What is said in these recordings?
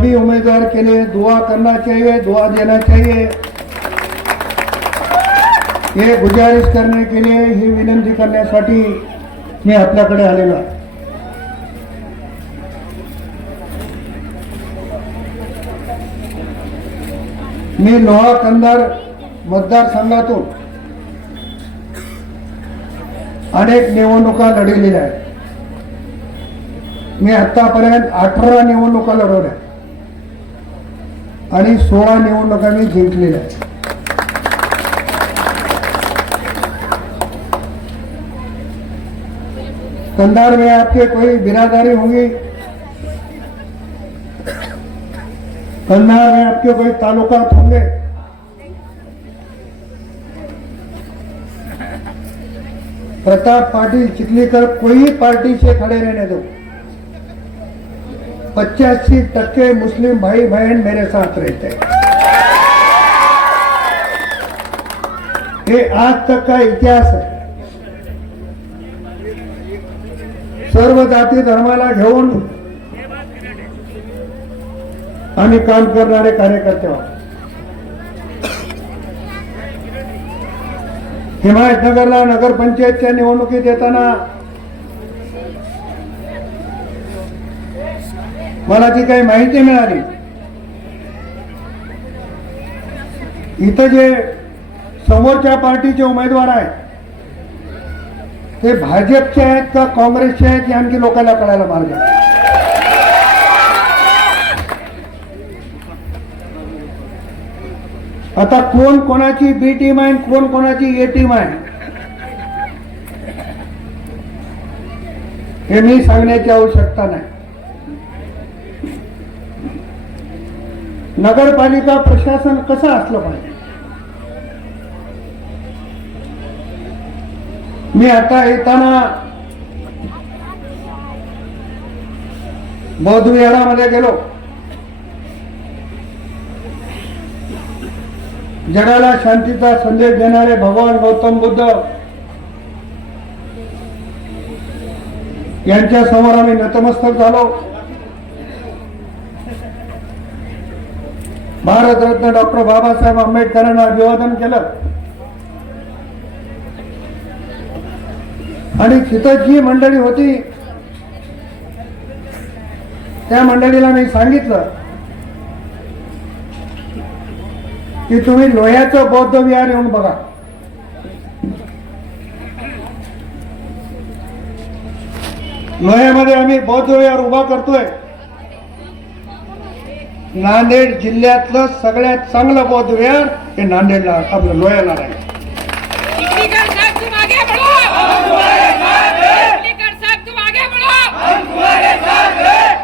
सभी उम्मीदवार के लिए दुआ करना चाहिए, दुआ देना चाहिए, ये गुजारिश करने के लिए, ही विनंती करण्यासाठी मी आपल्याकडे आलेलो आहे. मी लोहा कंधार मतदारसंघातून अनेक निवडणुका लढवलेल्या आहेत. मी आतापर्यंत 18 निवडणुका लढवल्या आणि 16 निवडणुका मी जिंकलेल्या आहेत. कंधार में आपके कोई बिरादरी होंगी, कंधार में आपके कोई तालुकात होंगे, प्रताप पाटिल चिखलीकर कोई पार्टी से खड़े रहने दो, 85% मुस्लिम भाई बहन मेरे साथ रहते हैं. ये आज तक का इतिहास है. सर्व जाती धर्माला घेऊन आम्ही काम करणारे कार्यकर्ते आहोत. हिमायतनगरला नगरपंचायतच्या निवडणुकीत येताना मला जी काही माहिती मिळाली, इथं जे समोरच्या पार्टीचे उमेदवार आहेत ते भाजपचे आहेत का काँग्रेसचे आहेत हे आणखी लोकांना कळायला मार्ग आहे. आता कोण कोणाची बी टीम आहे, कोण कोणाची ए टीम आहे हे मी सांगण्याची आवश्यकता नाही. नगरपालिका प्रशासन कसं असलं पाहिजे. मी आता येताना बौद्धविहारामध्ये गेलो. जगाला शांतीचा संदेश देणारे भगवान गौतम बुद्ध यांच्या समोर आम्ही नतमस्तक झालो. भारतरत्न डॉक्टर बाबासाहेब आंबेडकरांना अभिवादन केलं आणि तिथं जी मंडळी होती त्या मंडळीला मी सांगितलं की तुम्ही लोह्याचं बौद्ध विहार येऊन बघा. लोह्यामध्ये आम्ही बौद्ध विहार उभा करतोय. नांदेड जिल्ह्यातलं सगळ्यात चांगलं बौद्ध विहार हे नांदेडला आपलं लोह्याला आहे.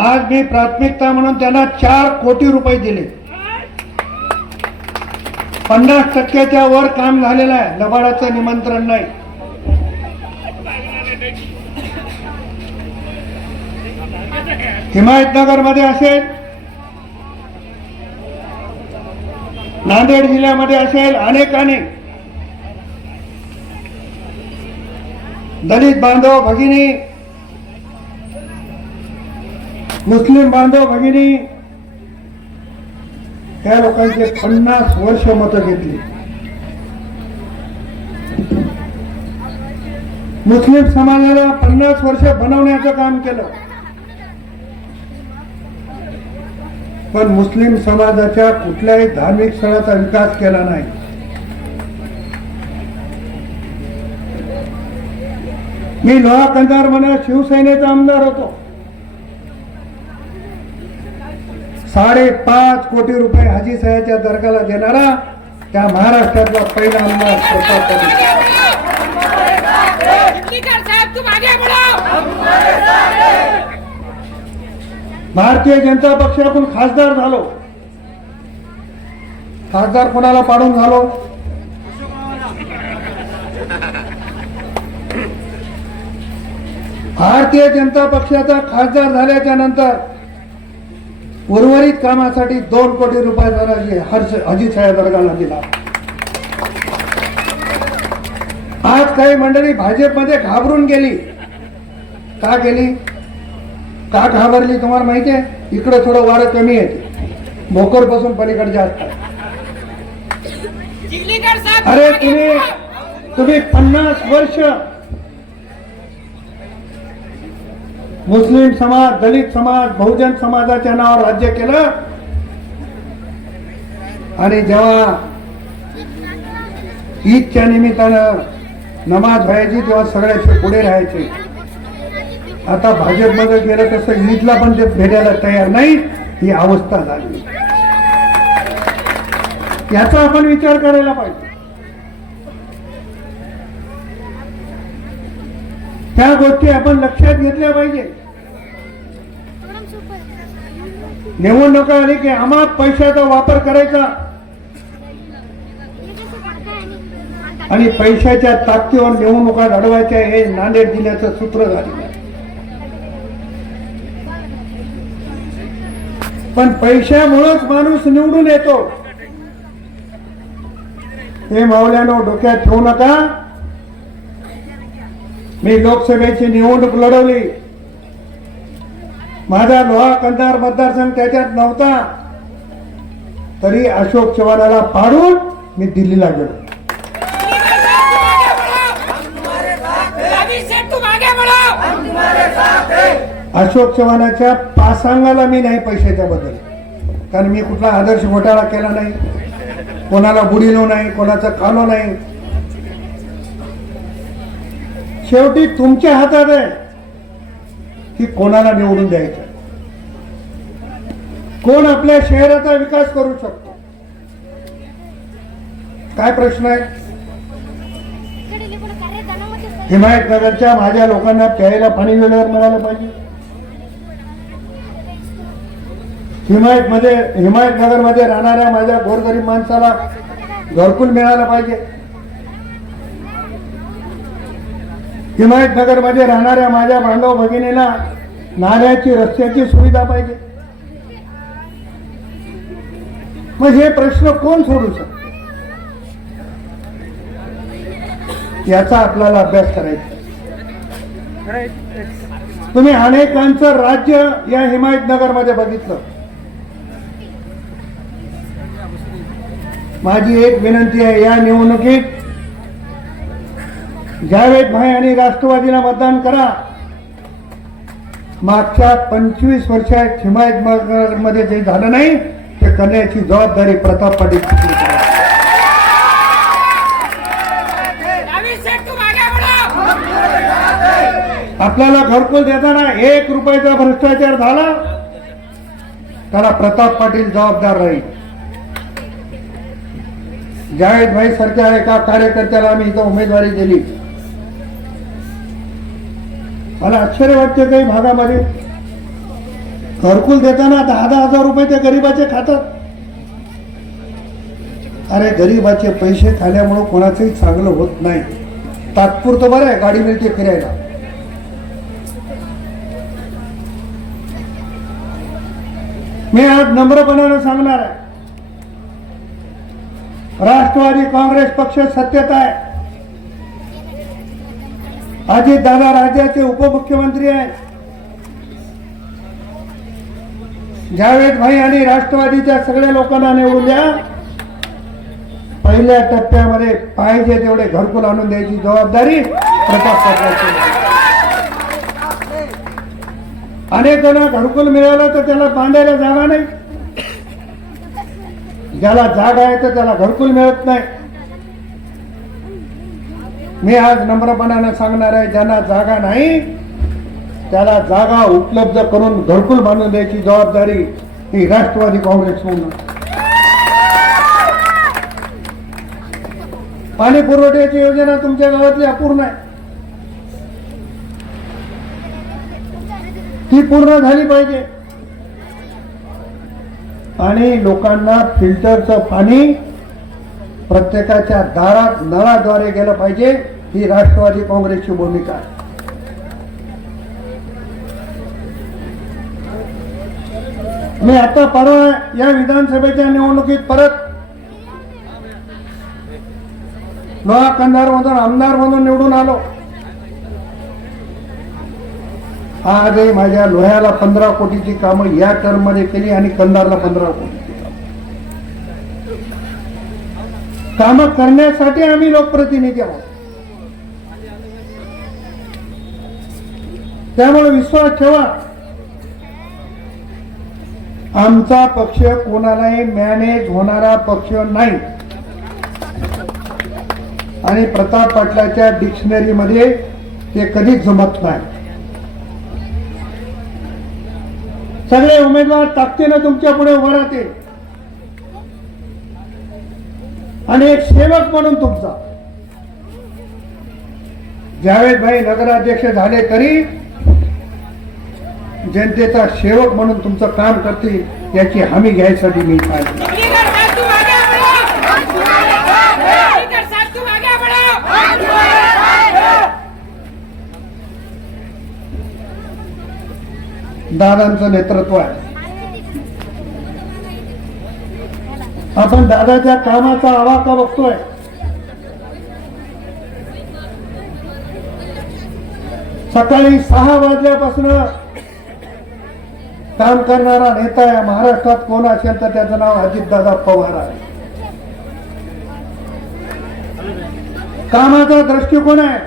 आज मी प्राथमिकता म्हणून त्यांना 4 कोटी रुपये दिले. 50% वर काम झालेलं आहे. लबाडाचं निमंत्रण नाही. हिमायतनगर मध्ये असेल, नांदेड जिल्ह्यामध्ये असेल, अनेकांनी दलित बांधव भगिनी, मुस्लिम बांधव भगिनी त्या लोकांचे 50 वर्ष मतं घेतली. मुस्लिम समाजाला 50 वर्ष बनवण्याचं काम केलं, पण मुस्लिम समाजाच्या कुठल्याही धार्मिक स्थळाचा विकास केला नाही. मी लोहा कंधार मध्ये शिवसेनेचा आमदार होतो. 5.5 कोटी रुपये हाजी साहेबच्या दर्गाला देणारा त्या महाराष्ट्रातला पहिला आमदार प्रताप पाटील. भारतीय जनता पक्षातून खासदार झालो. खासदार कोणाला पाडून झालो? भारतीय जनता पक्षाचा खासदार झाल्याच्या नंतर उर्वरित कामासाठी 2 कोटी रुपयाचा हाजी साहेब दर्गाला दिला. आज काही मंडळी भाजपमध्ये घाबरून गेली. का गेली? का घाबरली तुम्हाला माहिती आहे? इकडे थोडं वारं कमी आहे. भोकर पासून पलीकडच्या असतात. चिखलीकर साहेब, अरे तुम्ही 50 वर्ष मुस्लिम समाज, दलित समाज, बहुजन समाजाच्या नावावर राज्य केलं आणि जेव्हा ईदच्या निमित्तानं नमाज व्हायची तेव्हा सगळ्याचे पुढे राहायचे. आता भाजपमध्ये गेलं तसं ईदला पण ते भेटायला तयार नाही, ही अवस्था झाली. याचा आपण विचार करायला पाहिजे. त्या गोष्टी आपण लक्षात घेतल्या पाहिजे. निवडणुका आली की आम्हा पैशाचा वापर करायचा आणि पैशाच्या ताकदीवर निवडणुका लढवायच्या, हे नांदेड जिल्ह्याचं सूत्र झालेलं आहे. पण पैशामुळेच माणूस निवडून येतो हे मावल्यानो डोक्यात ठेवू नका. मी लोकसभेची निवडणूक लढवली, माझा लोहा कंधार मतदारसंघ त्याच्यात नव्हता, तरी अशोक चव्हाणाला पाडून मी दिल्लीला गेलो. अशोक चव्हाणाच्या पासांगाला मी नाही पैशाच्या बद्दल, कारण मी कुठला आदर्श घोटाळा केला नाही, कोणाला बुडिलो नाही, कोणाचं खालो नाही. शेवटी तुमच्या हातात आहे की कोणाला निवडून द्यायचं, कोण आपल्या शहराचा विकास करू शकतो. काय प्रश्न आहे? हिमायतनगरच्या माझ्या लोकांना प्यायला पाणी वेळेवर मिळालं पाहिजे. हिमायतनगरमध्ये राहणाऱ्या माझ्या गोरगरीब माणसाला घरकुल मिळालं पाहिजे. हिमायतनगरमध्ये राहणाऱ्या माझ्या बांधव भगिनीला नाल्याची, रस्त्याची सुविधा पाहिजे. मग हे प्रश्न कोण सोडू शकतो? याचा आपल्याला अभ्यास करायचा. तुम्ही अनेकांचं राज्य या हिमायतनगरमध्ये बघितलं. माझी एक विनंती आहे, या निवडणुकीत जावेद भाई आणि राष्ट्रवादीला मतदान करा. मागच्या 25 वर्षात हिमायतनगरमध्ये जे झालं नाही ते करण्याची जबाबदारी प्रताप पाटील. आपल्याला घरकुल देताना 1 रुपयाचा भ्रष्टाचार झाला, त्याला प्रताप पाटील जबाबदार राहील. जावेद भाई सारख्या एका कार्यकर्त्याला आम्ही इथं उमेदवारी दिली. मला आश्चर्य वाटते, काही भागामध्ये घरकुल देताना 10,000 रुपये ते गरीबाचे खातात. अरे गरीबाचे पैसे खाल्यामुळे कोणाचंही चांगलं होत नाही. तात्पुरतं बरं आहे, गाडी मिळते फिरायला. मी आज नम्रपणाने सांगणार आहे, राष्ट्रवादी काँग्रेस पक्ष सत्तेत आहे. अजितदादा राज्याचे उपमुख्यमंत्री आहे. जावेद भाई आणि राष्ट्रवादीच्या सगळ्या लोकांना निवडून द्या. पहिल्या टप्प्यामध्ये पाहिजे तेवढे घरकुल आणून द्यायची जबाबदारी प्रताप पाटलांची. अनेकांना घरकुल मिळालं तर त्याला बांधायला जागा नाही. ज्याला जागा आहे तर त्याला घरकुल मिळत नाही. मी आज नम्रपणाने सांगणार आहे, ज्यांना जागा नाही त्याला जागा उपलब्ध करून घरकुल बांधून द्यायची जबाबदारी ही राष्ट्रवादी काँग्रेस म्हणून. पाणी पुरवठ्याची योजना तुमच्या गावातली अपूर्ण आहे, ती पूर्ण झाली पाहिजे. आणि लोकांना फिल्टरचं पाणी प्रत्येकाच्या दारात नळाद्वारे गेलं पाहिजे, ही राष्ट्रवादी काँग्रेसची भूमिका आहे. मी आता परवा या विधानसभेच्या निवडणुकीत परत लोहा कंधार मधून आमदार म्हणून निवडून आलो. आजही माझ्या लोह्याला 15 कोटीची कामं या टर्म मध्ये केली आणि कंधारला 15 कोटीची कामं. काम करण्यासाठी आम्ही लोकप्रतिनिधी आहोत. त्यामुळे विश्वास ठेवा, आमचा पक्ष कोणालाही मॅनेज होणारा पक्ष नाही. आणि प्रताप पाटलाच्या डिक्शनरी मध्ये ते कधीच जमत नाही. सगळे उमेदवार ताकदीनं तुमच्या पुढे उभे राहतील आणि एक सेवक म्हणून तुमचा जावेद भाई नगराध्यक्ष झाले तरी जनतेचा सेवक म्हणून तुमचं काम करतील याची हमी घ्यायसाठी मी पाहिजे. दादांचं नेतृत्व आहे. आपण दादाच्या कामाचा आवाका बघतोय. सकाळी 6 वाजल्यापासून काम करणारा नेता या महाराष्ट्रात कोण असेल तर त्याचं नाव अजितदादा पवार आहे. कामाचा दृष्टिकोन आहे.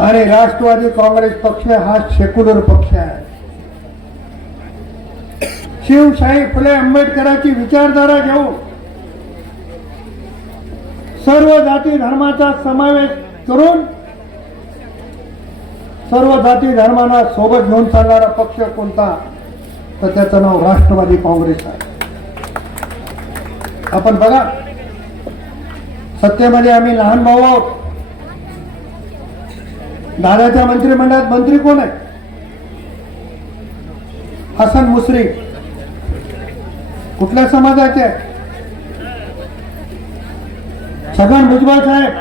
आणि राष्ट्रवादी काँग्रेस पक्ष हा सेक्युलर पक्ष आहे. शिवशाही फुले आंबेडकरांची विचारधारा घेऊन सर्व जाती धर्माचा समावेश करून सर्व जाती धर्मांना सोबत घेऊन चालणारा पक्ष कोणता तर त्याचं नाव राष्ट्रवादी काँग्रेस आहे. आपण बघा, सत्तेमध्ये आम्ही लहान भाऊ आहोत. दादाच्या मंत्रिमंडळात मंत्री कोण आहे? हसन मुश्रीफ. कुठल्या समाजाचे आहे? छगन भुजबळ साहेब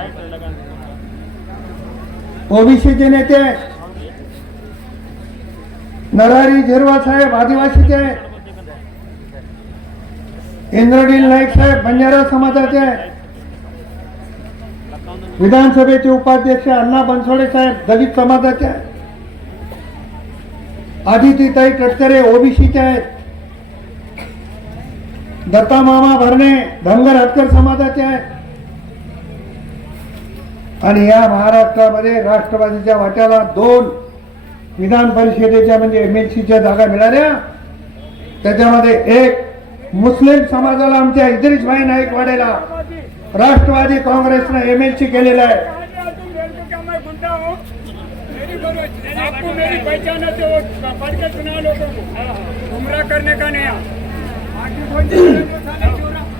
ओबीसीचे नेते आहेत. नरहरी झिरवाळ साहेब आदिवासीचे आहेत. इंद्रनील नाईक साहेब बंजारा समाजाचे आहेत. विधानसभेचे उपाध्यक्ष अण्णा बनसोडे साहेब दलित समाजाचे आहेत. आदितीताई तटकरे ओबीसीचे आहेत. दत्ता मामा भरणे धनगर हटकर समाजाचे आहेत. आणि या महाराष्ट्रामध्ये राष्ट्रवादीच्या वाट्याला 2 विधान परिषदेच्या म्हणजे एमएलसीच्या जागा मिळाल्या. त्याच्यामध्ये एक मुस्लिम समाजाला आमच्या इद्रिस भाई नाईकवाडेला राष्ट्रवादी काँग्रेसने एमएलसी केलेला आहे.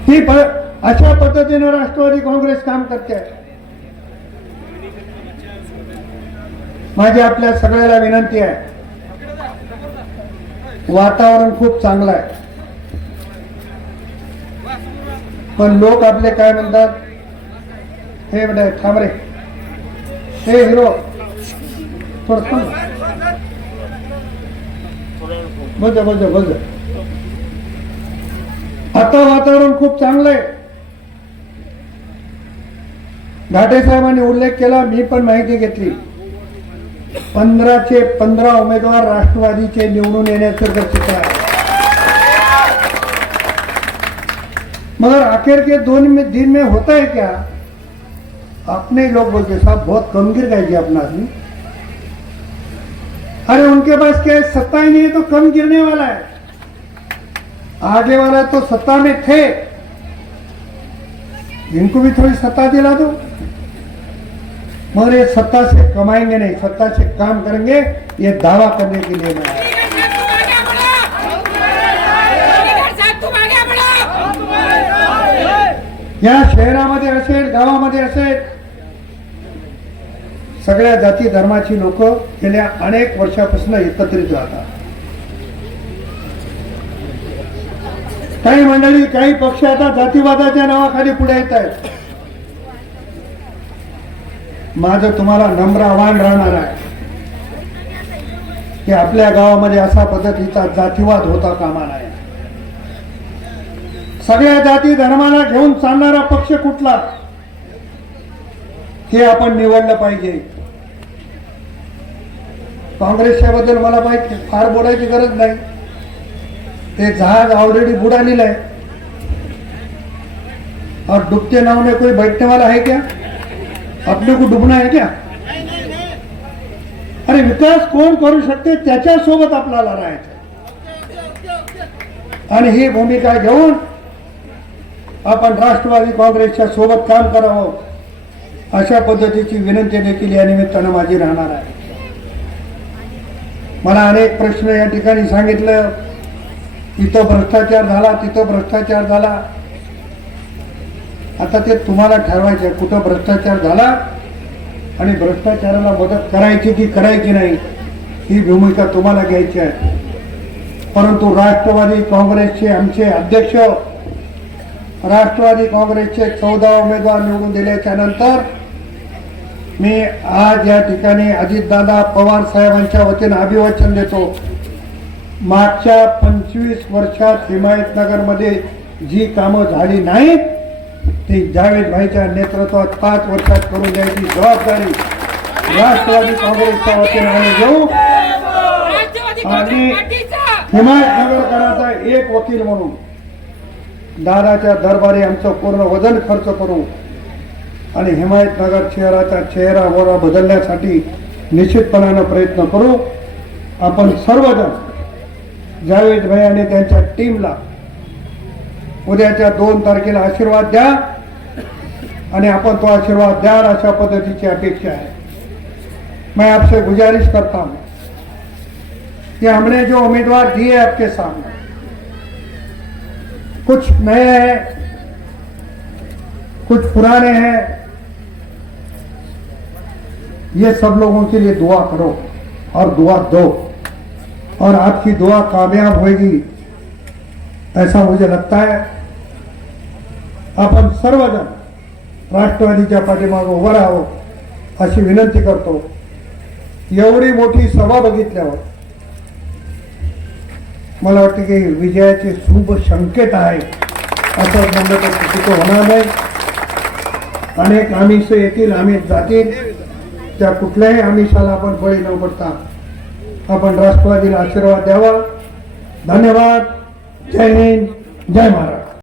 ही अशा पद्धतीने राष्ट्रवादी काँग्रेस काम करते आहे. माझी आपल्या सगळ्याला विनंती आहे, वातावरण खूप चांगलं आहे पण लोक आपले काय म्हणतात, हे बेटा थांब रे, हे हिरो थोडं बज बज बज. आता वातावरण खूप चांगलं आहे. घाटे साहेबांनी उल्लेख केला, मी पण माहिती घेतली. 15चे 15 उमेदवार राष्ट्रवादीचे निवडून येण्याचं चित्र आहे. मगर आखिर के 2 दिन में होता है क्या? अपने लोग बोलते साहब बहुत कम गिर गए जी अपना आदमी. अरे उनके पास क्या है, सत्ता ही नहीं है तो कम गिरने वाला है. आगे वाला तो सत्ता में थे, इनको भी थोड़ी सत्ता दिला दो. मगर ये सत्ता से कमाएंगे नहीं, सत्ता से काम करेंगे, ये दावा करने के लिए मैं या शहरामध्ये असेल गावामध्ये असेल सगळ्या जाती धर्माची लोक गेल्या अनेक वर्षापासून एकत्रित राहतात. काही मंडळी काही पक्ष आता जातीवादाच्या नावाखाली पुढे येत आहेत. माझं तुम्हाला नम्र आव्हान राहणार आहे की आपल्या गावामध्ये असा पद्धतीचा जातीवाद होता कामा नये. सगळ्या जाती धर्माला घेऊन चालणारा पक्ष कुठला हे आपण निवडलं पाहिजे. काँग्रेसच्या बद्दल मला माहिती फार बोलायची गरज नाही. ते जहाज ऑलरेडी बुडालेलं आहे. और डूबते नाव में कोई बैठने वाला है क्या? अपने को डुबना है क्या? अरे विकास कोण करू शकते त्याच्यासोबत आपल्याला राहायचं आणि ही भूमिका घेऊन आपण राष्ट्रवादी काँग्रेसच्या सोबत काम करावं अशा पद्धतीची विनंती देखील या निमित्तानं माझी राहणार आहे. मला अनेक प्रश्न या ठिकाणी सांगितलं, इथं भ्रष्टाचार झाला, तिथं भ्रष्टाचार झाला. आता ते तुम्हाला ठरवायचं कुठं भ्रष्टाचार झाला आणि भ्रष्टाचाराला मदत करायची की करायची नाही ही भूमिका तुम्हाला घ्यायची आहे. परंतु राष्ट्रवादी काँग्रेसचे आमचे अध्यक्ष, राष्ट्रवादी काँग्रेसचे 14 उमेदवार निवडून दिल्याच्या नंतर मी आज या ठिकाणी अजितदादा पवार साहेबांच्या वतीने अभिवाचन देतो. मागच्या 25 वर्षात हिमायतनगरमध्ये जी कामं झाली नाहीत ती जावेद भाईच्या नेतृत्वात 5 वर्षात करून द्यायची जबाबदारी राष्ट्रवादी काँग्रेसच्या वतीने आम्ही घेऊ आणि हिमायतनगरकरांचा एक वकील म्हणून दादाच्या दरबारी आमचं पूर्ण वजन खर्च करू आणि हिमायतनगर शहराचा चेहरा बदलण्यासाठी निश्चितपणाने प्रयत्न करू. आपण सर्वजण जावेद भाई आणि त्यांच्या टीमला उद्याच्या 2 तारखेला आशीर्वाद द्या आणि आपण तो आशीर्वाद द्याल अशा पद्धतीची अपेक्षा है. मैं आपसे गुजारिश करता हूं कि हमने जो उम्मीदवार दिए आपके सामने, कुछ नए हैं, कुछ पुराने हैं. ये सब लोगों के लिए दुआ करो और दुआ दो और आपकी दुआ कामयाब होगी ऐसा मुझे लगता है. आपण सर्वजण राष्ट्रवादीच्या पाठीमागे उभं राहावं अशी विनंती करतो. एवढी मोठी सभा बघितल्यावर मला वाटतं की विजयाचे शुभ संकेत आहे असं म्हणलं तर चुकीचं होणार नाही. अनेक आमिष येतील, आमिष जातील, त्या कुठल्याही आमिषाला आपण बळी न पडता आपण राष्ट्रवादीला आशीर्वाद द्यावा. धन्यवाद. जय हिंद, जय महाराष्ट्र.